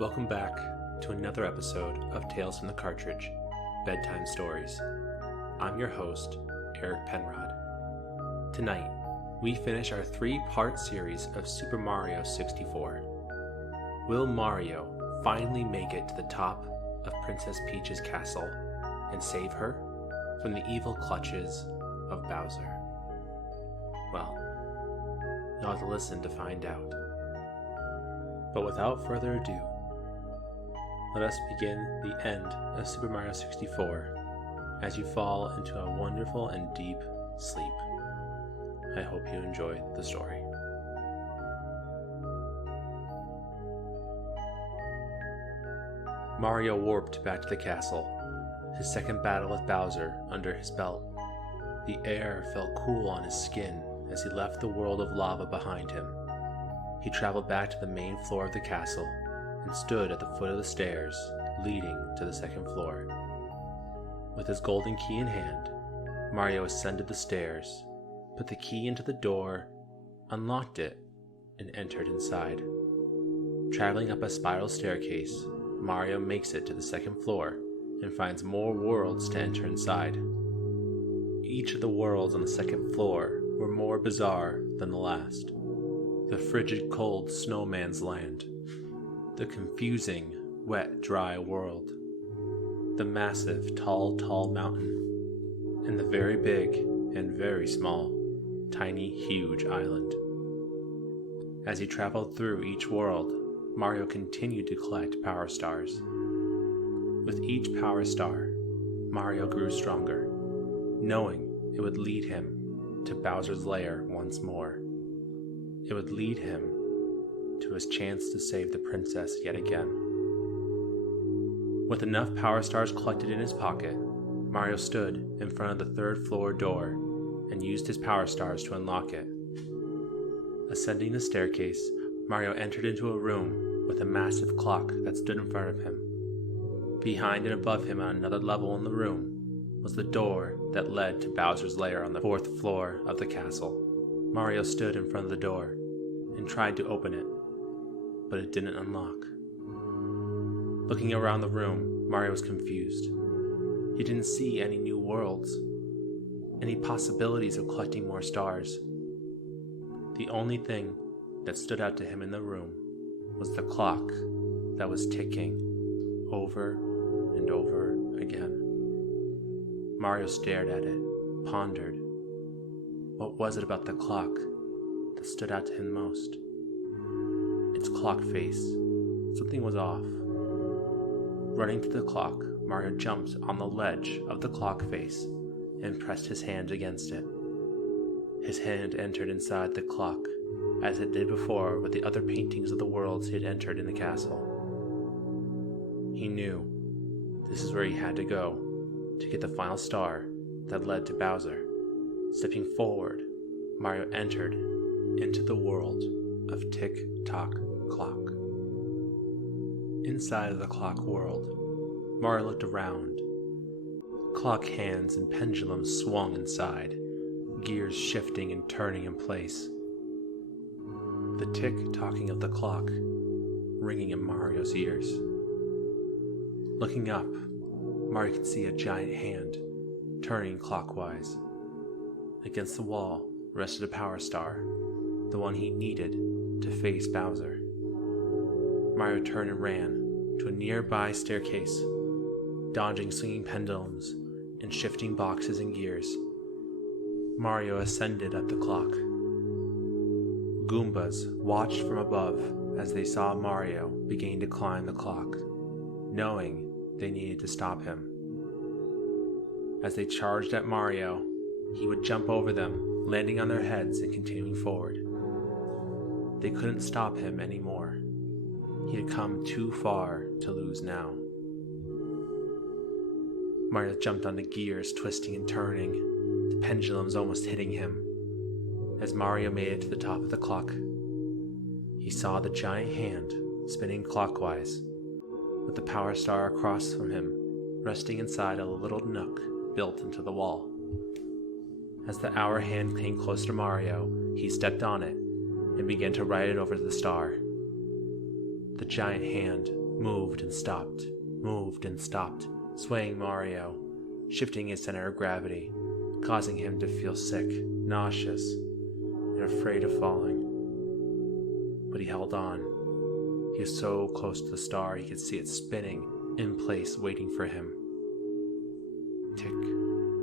Welcome back to another episode of Tales from the Cartridge, Bedtime Stories. I'm your host, Eric Penrod. Tonight, we finish our three-part series of Super Mario 64. Will Mario finally make it to the top of Princess Peach's castle and save her from the evil clutches of Bowser? Well, you'll have to listen to find out. But without further ado, let us begin the end of Super Mario 64 as you fall into a wonderful and deep sleep. I hope you enjoy the story. Mario warped back to the castle, his second battle with Bowser under his belt. The air felt cool on his skin as he left the world of lava behind him. He traveled back to the main floor of the castle and stood at the foot of the stairs leading to the second floor. With his golden key in hand, Mario ascended the stairs, put the key into the door, unlocked it, and entered inside. Traveling up a spiral staircase, Mario makes it to the second floor and finds more worlds to enter inside. Each of the worlds on the second floor were more bizarre than the last. The frigid cold snowman's land, the confusing wet dry world, the massive tall mountain, and the very big and very small tiny huge island. As he traveled through each world, Mario continued to collect power stars. With each power star, Mario grew stronger, knowing it would lead him to Bowser's lair once more. It would lead him to his chance to save the princess yet again. With enough power stars collected in his pocket, Mario stood in front of the third floor door and used his power stars to unlock it. Ascending the staircase, Mario entered into a room with a massive clock that stood in front of him. Behind and above him on another level in the room was the door that led to Bowser's lair on the fourth floor of the castle. Mario stood in front of the door and tried to open it, but it didn't unlock. Looking around the room, Mario was confused. He didn't see any new worlds, any possibilities of collecting more stars. The only thing that stood out to him in the room was the clock that was ticking over and over again. Mario stared at it, pondered. What was it about the clock that stood out to him most? Its clock face. Something was off. Running to the clock, Mario jumped on the ledge of the clock face and pressed his hand against it. His hand entered inside the clock, as it did before with the other paintings of the worlds he had entered in the castle. He knew this is where he had to go to get the final star that led to Bowser. Stepping forward, Mario entered into the world of Tick-Tock Clock. Inside of the clock world, Mario looked around. Clock hands and pendulums swung inside, gears shifting and turning in place. The tick-tocking of the clock ringing in Mario's ears. Looking up, Mario could see a giant hand turning clockwise. Against the wall rested a power star, the one he needed to face Bowser. Mario turned and ran to a nearby staircase, dodging swinging pendulums and shifting boxes and gears. Mario ascended up the clock. Goombas watched from above as they saw Mario begin to climb the clock, knowing they needed to stop him. As they charged at Mario, he would jump over them, landing on their heads and continuing forward. They couldn't stop him anymore. He had come too far to lose now. Mario jumped onto gears, twisting and turning, the pendulums almost hitting him. As Mario made it to the top of the clock, he saw the giant hand spinning clockwise, with the power star across from him, resting inside a little nook built into the wall. As the hour hand came close to Mario, he stepped on it and began to ride it over to the star. The giant hand moved and stopped, swaying Mario, shifting his center of gravity, causing him to feel sick, nauseous, and afraid of falling. But he held on. He was so close to the star he could see it spinning in place, waiting for him. Tick,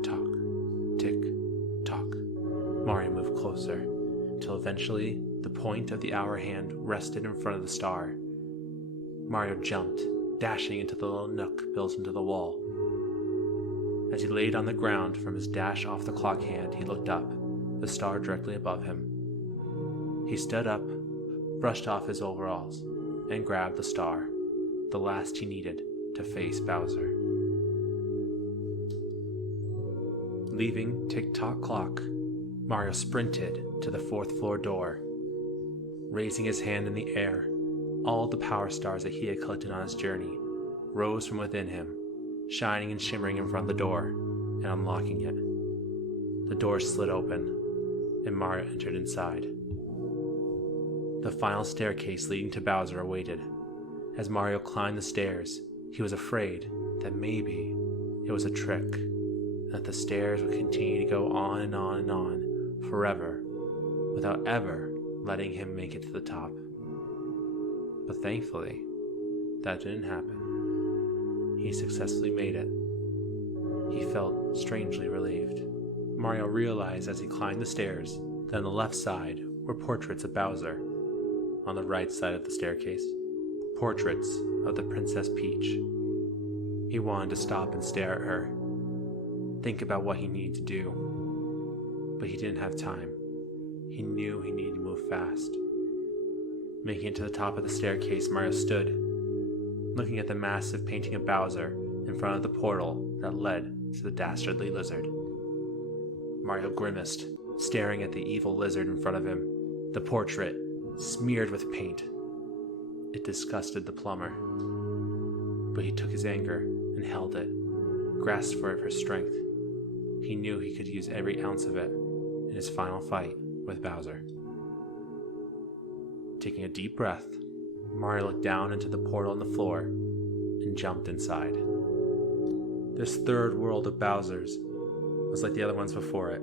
tock, tick, tock. Mario moved closer, until eventually the point of the hour hand rested in front of the star. Mario jumped, dashing into the little nook built into the wall. As he laid on the ground from his dash off the clock hand, he looked up, the star directly above him. He stood up, brushed off his overalls, and grabbed the star, the last he needed to face Bowser. Leaving Tick-Tock Clock, Mario sprinted to the 4th floor door. Raising his hand in the air, all the power stars that he had collected on his journey rose from within him, shining and shimmering in front of the door and unlocking it. The door slid open, and Mario entered inside. The final staircase leading to Bowser awaited. As Mario climbed the stairs, he was afraid that maybe it was a trick, and that the stairs would continue to go on and on and on forever without ever letting him make it to the top. But thankfully, that didn't happen. He successfully made it. He felt strangely relieved. Mario realized as he climbed the stairs that on the left side were portraits of Bowser. On the right side of the staircase, portraits of the Princess Peach. He wanted to stop and stare at her, think about what he needed to do, but he didn't have time. He knew he needed to move fast. Making it to the top of the staircase, Mario stood, looking at the massive painting of Bowser in front of the portal that led to the dastardly lizard. Mario grimaced, staring at the evil lizard in front of him, the portrait smeared with paint. It disgusted the plumber, but he took his anger and held it, grasped for it for strength. He knew he could use every ounce of it in his final fight with Bowser. Taking a deep breath, Mario looked down into the portal on the floor and jumped inside. This third world of Bowser's was like the other ones before it.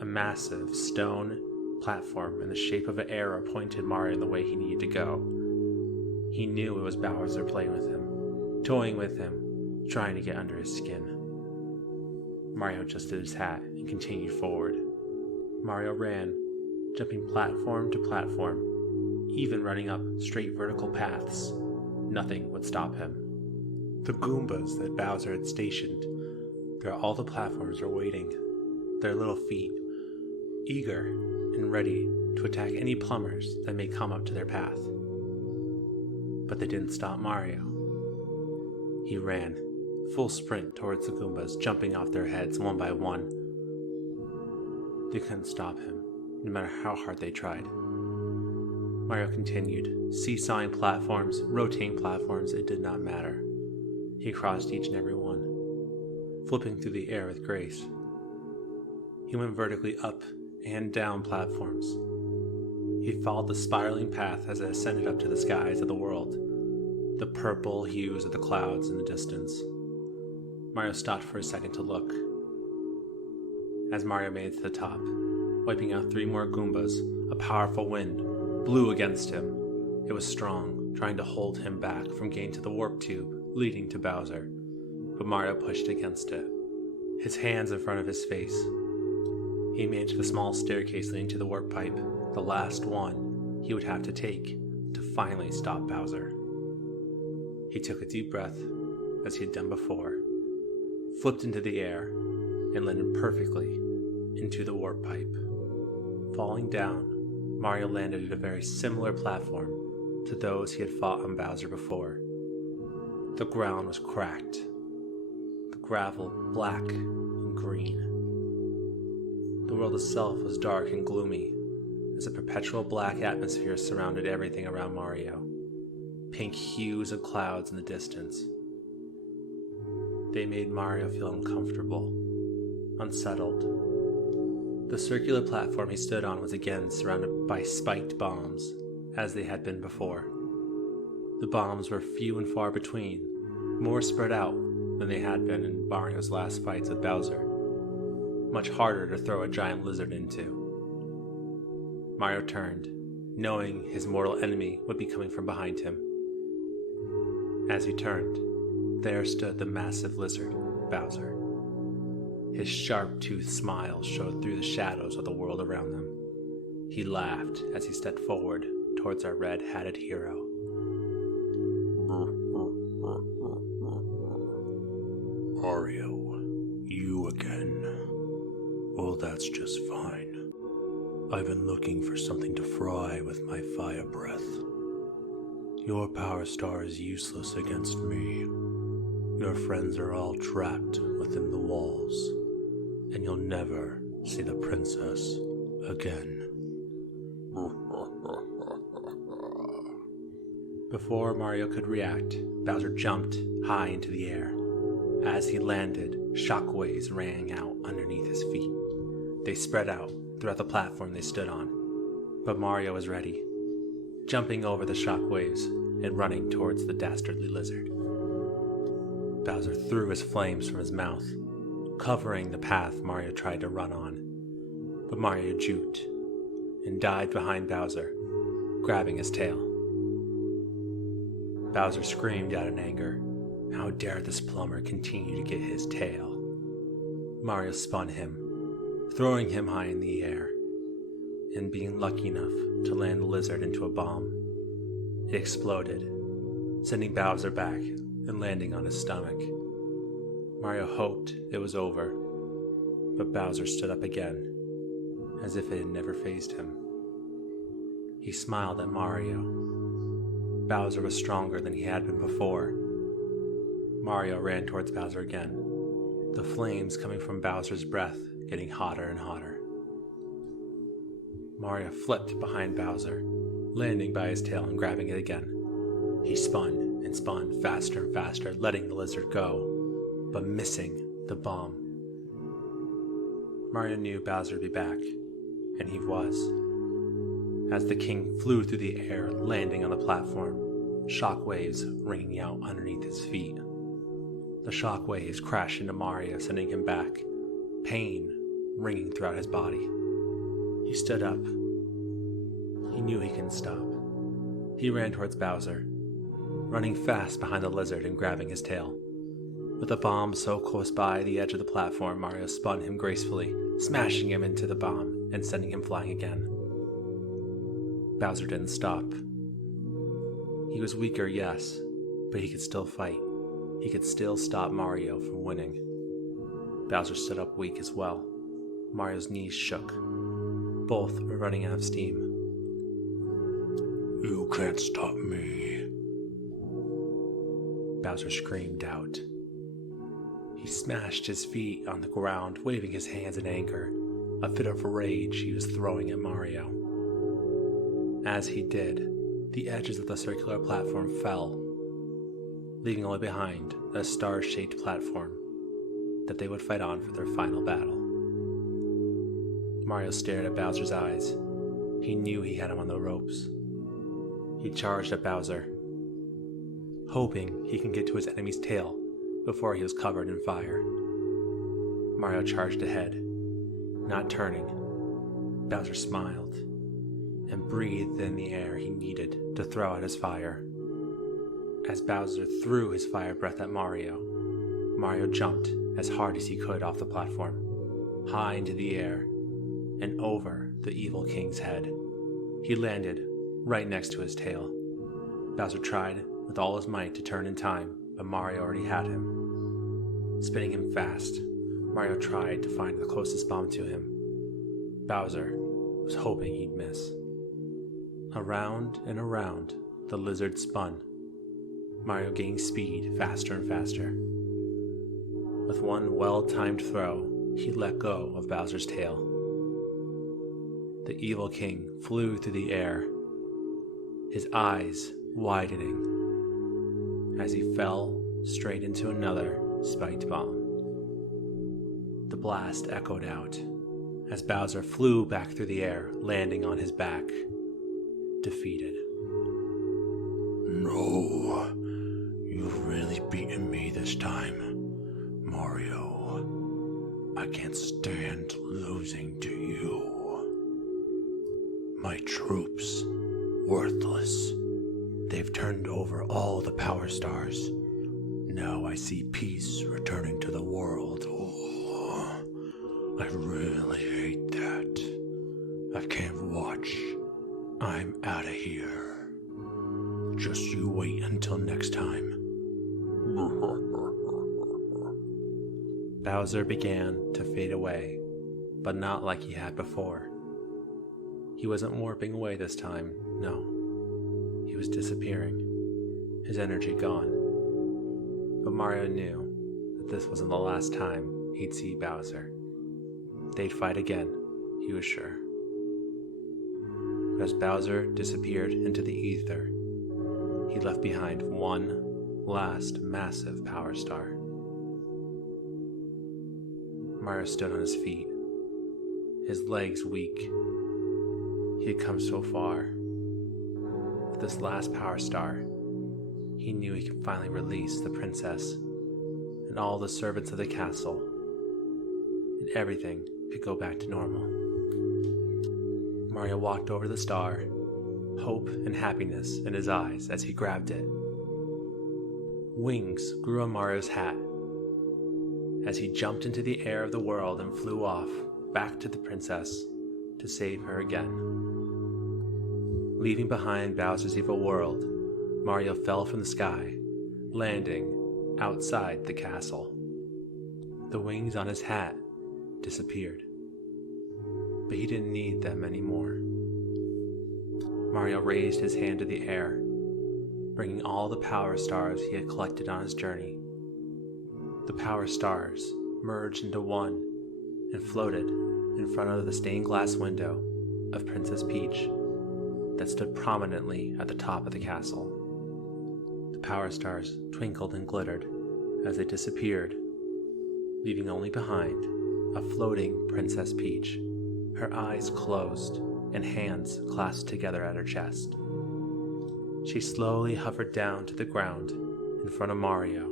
A massive stone platform in the shape of an arrow pointed Mario in the way he needed to go. He knew it was Bowser playing with him, toying with him, trying to get under his skin. Mario adjusted his hat and continued forward. Mario ran, jumping platform to platform, even running up straight vertical paths. Nothing would stop him. The Goombas that Bowser had stationed through all the platforms were waiting, their little feet eager and ready to attack any plumbers that may come up to their path. But they didn't stop Mario. He ran, full sprint towards the Goombas, jumping off their heads one by one. They couldn't stop him, no matter how hard they tried. Mario continued, seesawing platforms, rotating platforms, it did not matter. He crossed each and every one, flipping through the air with grace. He went vertically up and down platforms. He followed the spiraling path as it ascended up to the skies of the world, the purple hues of the clouds in the distance. Mario stopped for a second to look. As Mario made it to the top, wiping out 3 more Goombas, a powerful wind blew against him. It was strong, trying to hold him back from getting to the warp tube leading to Bowser, but Mario pushed against it, his hands in front of his face. He made it to the small staircase leading to the warp pipe, the last one he would have to take to finally stop Bowser. He took a deep breath, as he had done before, flipped into the air, and landed perfectly into the warp pipe. Falling down, Mario landed at a very similar platform to those he had fought on Bowser before. The ground was cracked, the gravel black and green. The world itself was dark and gloomy, as a perpetual black atmosphere surrounded everything around Mario. Pink hues of clouds in the distance. They made Mario feel uncomfortable, unsettled. The circular platform he stood on was again surrounded by spiked bombs, as they had been before. The bombs were few and far between, more spread out than they had been in Mario's last fights with Bowser. Much harder to throw a giant lizard into. Mario turned, knowing his mortal enemy would be coming from behind him. As he turned, there stood the massive lizard, Bowser. His sharp-toothed smile showed through the shadows of the world around them. He laughed as he stepped forward towards our red-hatted hero. Mario, you again. Well, that's just fine. I've been looking for something to fry with my fire breath. Your power star is useless against me. Your friends are all trapped within the walls, and you'll never see the princess again. Before Mario could react, Bowser jumped high into the air. As he landed, shockwaves rang out underneath his feet. They spread out throughout the platform they stood on, but Mario was ready, jumping over the shockwaves and running towards the dastardly lizard. Bowser threw his flames from his mouth, covering the path Mario tried to run on, but Mario juked and dived behind Bowser, grabbing his tail. Bowser screamed out in anger. How dare this plumber continue to get his tail? Mario spun him, throwing him high in the air, and being lucky enough to land the lizard into a bomb. It exploded, sending Bowser back and landing on his stomach. Mario hoped it was over, but Bowser stood up again, as if it had never fazed him. He smiled at Mario. Bowser was stronger than he had been before. Mario ran towards Bowser again, the flames coming from Bowser's breath getting hotter and hotter. Mario flipped behind Bowser, landing by his tail and grabbing it again. He spun and spun faster and faster, letting the lizard go, but missing the bomb. Mario knew Bowser would be back, and he was. As the king flew through the air, landing on the platform, shockwaves ringing out underneath his feet. The shockwaves crashed into Mario, sending him back, pain ringing throughout his body. He stood up. He knew he couldn't stop. He ran towards Bowser, running fast behind the lizard and grabbing his tail. With the bomb so close by the edge of the platform, Mario spun him gracefully, smashing him into the bomb and sending him flying again. Bowser didn't stop. He was weaker, yes, but he could still fight. He could still stop Mario from winning. Bowser stood up weak as well. Mario's knees shook. Both were running out of steam. You can't stop me. Bowser screamed out. He smashed his feet on the ground, waving his hands in anger, a fit of rage he was throwing at Mario. As he did, the edges of the circular platform fell, leaving only behind a star-shaped platform that they would fight on for their final battle. Mario stared at Bowser's eyes. He knew he had him on the ropes. He charged at Bowser, hoping he can get to his enemy's tail before he was covered in fire. Mario charged ahead, not turning. Bowser smiled and breathed in the air he needed to throw out his fire. As Bowser threw his fire breath at Mario, Mario jumped as hard as he could off the platform, high into the air and over the evil king's head. He landed right next to his tail. Bowser tried with all his might to turn in time, but Mario already had him. Spinning him fast, Mario tried to find the closest bomb to him. Bowser was hoping he'd miss. Around and around, the lizard spun. Mario gained speed faster and faster. With one well-timed throw, he let go of Bowser's tail. The evil king flew through the air, his eyes widening as he fell straight into another spiked bomb. The blast echoed out as Bowser flew back through the air, landing on his back, defeated. No, you've really beaten me this time, Mario. I can't stand losing to you. My troops, worthless. They've turned over all the power stars. Now I see peace returning to the world. Oh, I really hate that. I can't watch. I'm out of here. Just you wait until next time. Bowser began to fade away, but not like he had before. He wasn't warping away this time, no. He was disappearing, his energy gone. But Mario knew that this wasn't the last time he'd see Bowser. They'd fight again, he was sure. But as Bowser disappeared into the ether, he left behind one last massive power star. Mario stood on his feet, his legs weak. He had come so far. With this last power star, he knew he could finally release the princess and all the servants of the castle, and everything could go back to normal. Mario walked over the star, hope and happiness in his eyes as he grabbed it. Wings grew on Mario's hat as he jumped into the air of the world and flew off back to the princess to save her again. Leaving behind Bowser's evil world, Mario fell from the sky, landing outside the castle. The wings on his hat disappeared, but he didn't need them anymore. Mario raised his hand to the air, bringing all the power stars he had collected on his journey. The power stars merged into one and floated in front of the stained glass window of Princess Peach that stood prominently at the top of the castle. The power stars twinkled and glittered as they disappeared, leaving only behind a floating Princess Peach, her eyes closed and hands clasped together at her chest. She slowly hovered down to the ground in front of Mario.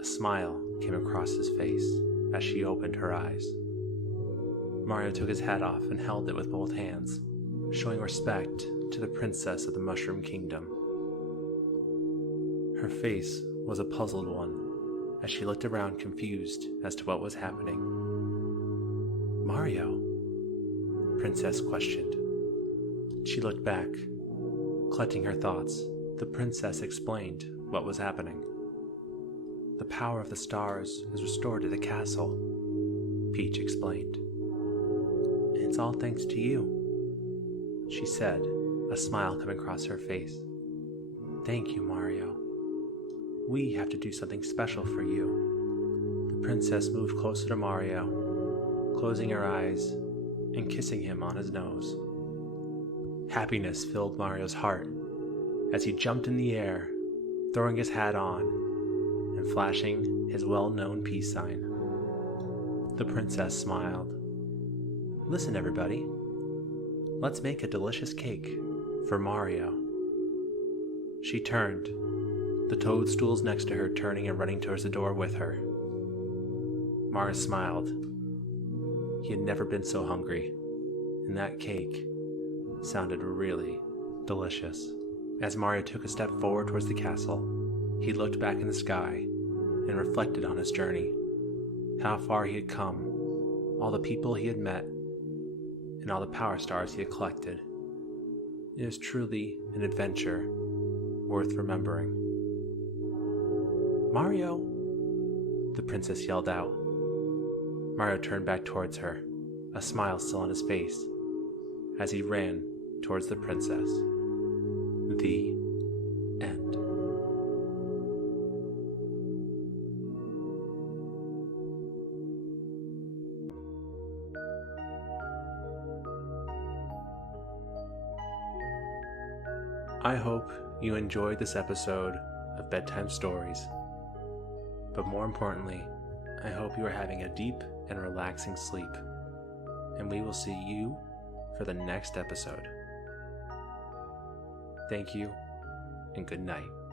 A smile came across his face as she opened her eyes. Mario took his hat off and held it with both hands, showing respect to the princess of the Mushroom Kingdom. Her face was a puzzled one as she looked around confused as to what was happening. "Mario?" the princess questioned. She looked back. Collecting her thoughts, the princess explained what was happening. "The power of the stars is restored to the castle," Peach explained. "And it's all thanks to you," she said, a smile coming across her face. "Thank you, Mario. We have to do something special for you." The princess moved closer to Mario, closing her eyes and kissing him on his nose. Happiness filled Mario's heart as he jumped in the air, throwing his hat on and flashing his well-known peace sign. The princess smiled. "Listen, everybody. Let's make a delicious cake for Mario." She turned, the toadstools next to her turning and running towards the door with her. Mario smiled. He had never been so hungry, and that cake sounded really delicious. As Mario took a step forward towards the castle, he looked back in the sky and reflected on his journey, how far he had come, all the people he had met, and all the power stars he had collected. It was truly an adventure worth remembering. "Mario!" the princess yelled out. Mario turned back towards her, a smile still on his face, as he ran towards the princess. The end. I hope you enjoyed this episode of Bedtime Stories. But more importantly, I hope you are having a deep and relaxing sleep. And we will see you for the next episode. Thank you, and good night.